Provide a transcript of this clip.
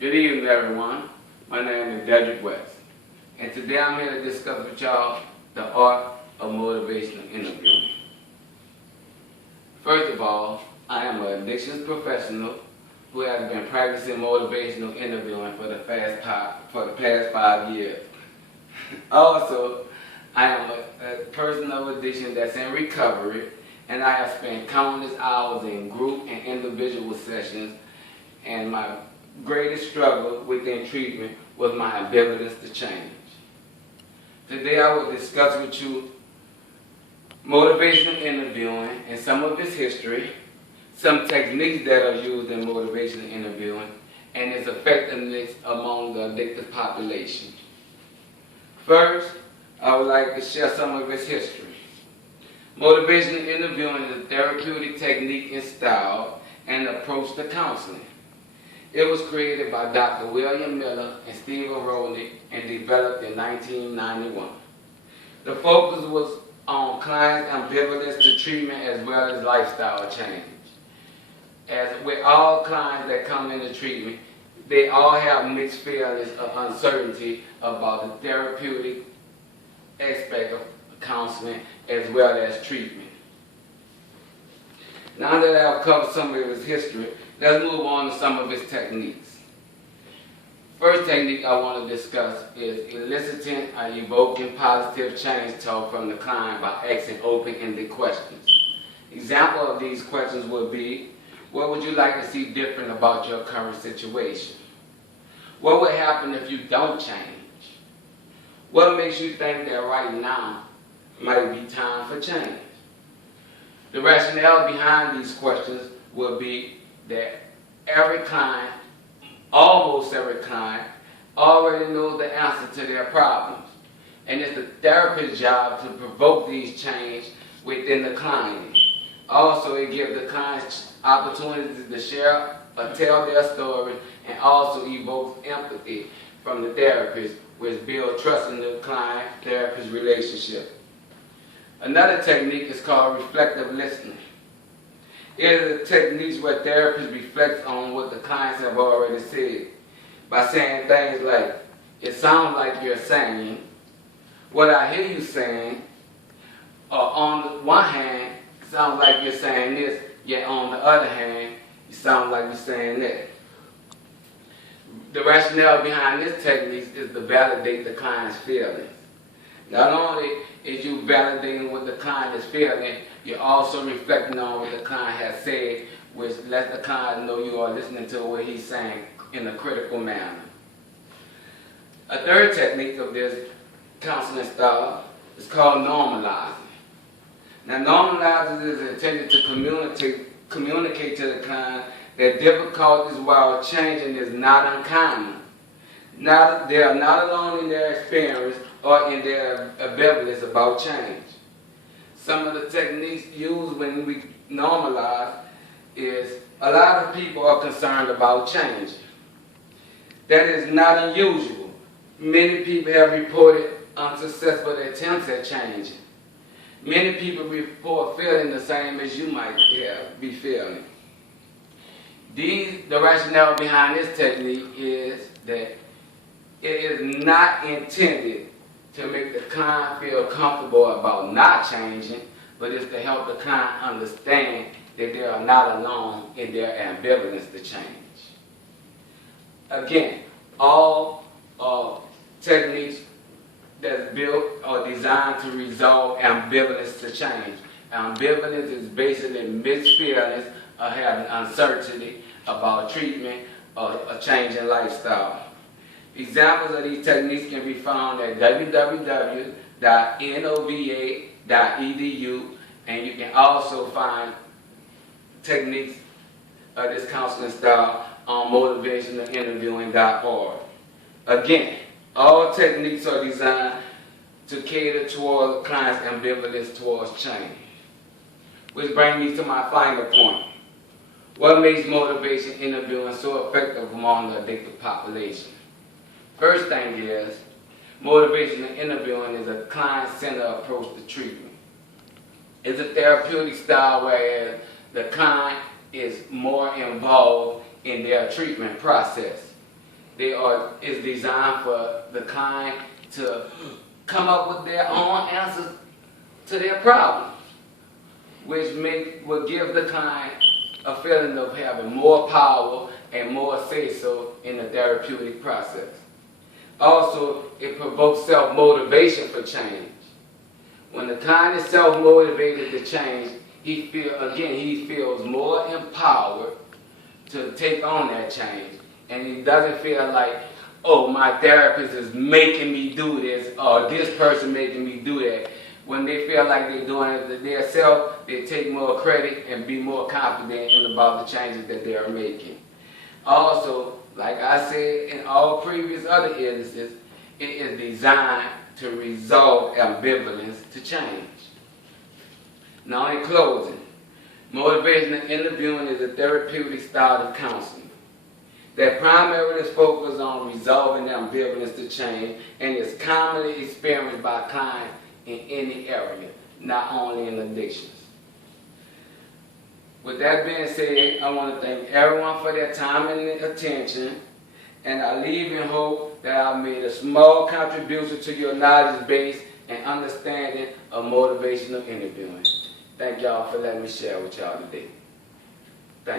Good evening, everyone. My name is Dedrick West, and today I'm here to discuss with y'all the art of motivational interviewing. First of all, I am an addictions professional who has been practicing motivational interviewing for the past 5 years. Also, I am a person of addiction that's in recovery, and I have spent countless hours in group and individual sessions, and my greatest struggle within treatment was my ability to change. Today I will discuss with you motivational interviewing and some of its history, some techniques that are used in motivational interviewing, and its effectiveness among the addicted population. First, I would like to share some of its history. Motivational interviewing is a therapeutic technique and style and approach to counseling. It was created by Dr. William Miller and Stephen Roenick and developed in 1991. The focus was on clients' ambivalence to treatment as well as lifestyle change. As with all clients that come into treatment, they all have mixed feelings of uncertainty about the therapeutic aspect of counseling as well as treatment. Now that I've covered some of his history, let's move on to some of his techniques. First technique I want to discuss is eliciting or evoking positive change talk from the client by asking open-ended questions. Example of these questions would be, what would you like to see different about your current situation? What would happen if you don't change? What makes you think that right now might be time for change? The rationale behind these questions will be that every client, almost every client, already knows the answer to their problems. And it's the therapist's job to provoke these change within the client. Also, it gives the clients opportunities to share or tell their story, and also evokes empathy from the therapist, which builds trust in the client-therapist relationship. Another technique is called reflective listening. It is a technique where therapists reflect on what the clients have already said by saying things like, it sounds like you're saying, what I hear you saying, or on the one hand, it sounds like you're saying this, yet on the other hand, it sounds like you're saying that. The rationale behind this technique is to validate the client's feelings. Not only is you validating what the client is feeling, you're also reflecting on what the client has said, which lets the client know you are listening to what he's saying in a critical manner. A third technique of this counseling style is called normalizing. Now, normalizing is intended to communicate to the client that difficulties while changing is not uncommon. They are not alone in their experience or in their ambivalence about change. Some of the techniques used when we normalize is a lot of people are concerned about change. That is not unusual. Many people have reported unsuccessful attempts at changing. Many people report feeling the same as you might be feeling. The rationale behind this technique is that it is not intended to make the client feel comfortable about not changing, but it's to help the client understand that they are not alone in their ambivalence to change. Again, all techniques that's built or designed to resolve ambivalence to change. Ambivalence is basically mixed feelings of having uncertainty about treatment or a change in lifestyle. Examples of these techniques can be found at www.nova.edu, and you can also find techniques of this counseling style on motivationalinterviewing.org. Again, all techniques are designed to cater toward clients' ambivalence towards change. Which brings me to my final point. What makes motivation interviewing so effective among the addicted population? First thing is, motivational interviewing is a client-centered approach to treatment. It's a therapeutic style where the client is more involved in their treatment process. is designed for the client to come up with their own answers to their problems, which will give the client a feeling of having more power and more say-so in the therapeutic process. Also, it provokes self-motivation for change. When the client is self-motivated to change, he feels more empowered to take on that change. And he doesn't feel like, oh, my therapist is making me do this, or this person making me do that. When they feel like they're doing it themselves, they take more credit and be more confident about the changes that they are making. Also, like I said in all previous other instances, it is designed to resolve ambivalence to change. Now, in closing, motivational interviewing is a therapeutic style of counseling that primarily is focused on resolving ambivalence to change and is commonly experienced by clients in any area, not only in addictions. With that being said, I want to thank everyone for their time and attention, and I leave in hope that I made a small contribution to your knowledge base and understanding of motivational interviewing. Thank y'all for letting me share with y'all today.